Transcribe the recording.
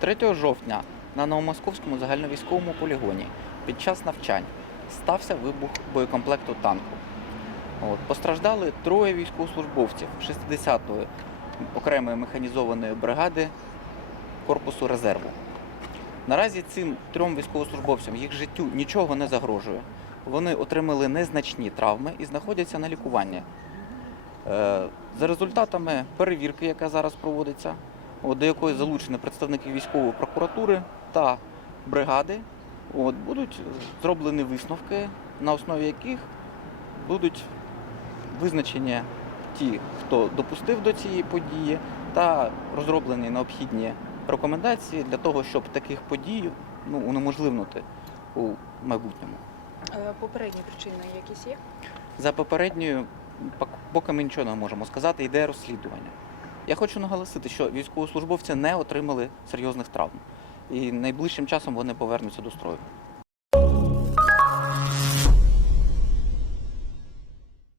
3 жовтня на Новомосковському загальновійськовому полігоні під час навчань стався вибух боєкомплекту танку. От, постраждали троє військовослужбовців 60-ї окремої механізованої бригади корпусу резерву. Наразі цим трьом військовослужбовцям їх життю нічого не загрожує. Вони отримали незначні травми і знаходяться на лікуванні. Е, За результатами перевірки, яка зараз проводиться, до якої залучені представники військової прокуратури та бригади, от, будуть зроблені висновки, на основі яких будуть визначені ті, хто допустив до цієї події, та розроблені необхідні рекомендації для того, щоб таких подій ну, унеможливнути у майбутньому. Е, Попередні причини якісь є? За попередньою, поки ми нічого не можемо сказати, йде розслідування. Я хочу наголосити, що військовослужбовці не отримали серйозних травм, і найближчим часом вони повернуться до строю.